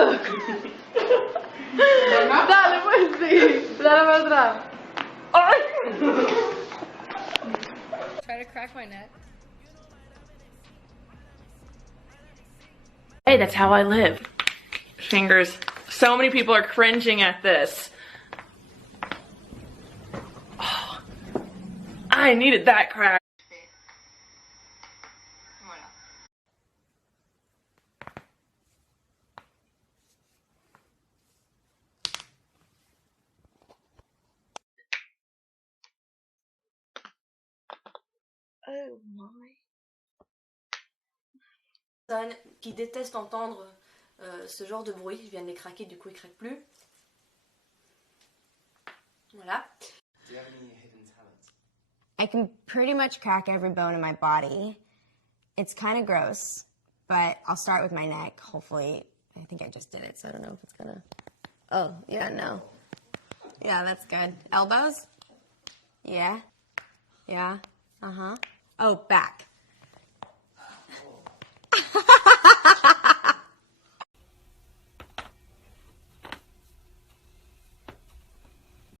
¡Oh! Dale, pues sí. Dale para atrás. ¡Ay! Try to crack my neck. Hey, that's how I live. Fingers. So many people are cringing at this. Oh, I needed that crack. Oh my. Personnes qui détestent entendre ce genre de bruit, je viens de les craquer, du coup ils craquent plus. Voilà. Do you have any hidden talents? I can pretty much crack every bone in my body. It's kind of gross, but I'll start with my neck, hopefully. I think I just did it, so I don't know if it's gonna... Oh, yeah, no. Yeah, that's good. Elbows? Yeah. Yeah. Uh-huh. Oh, back.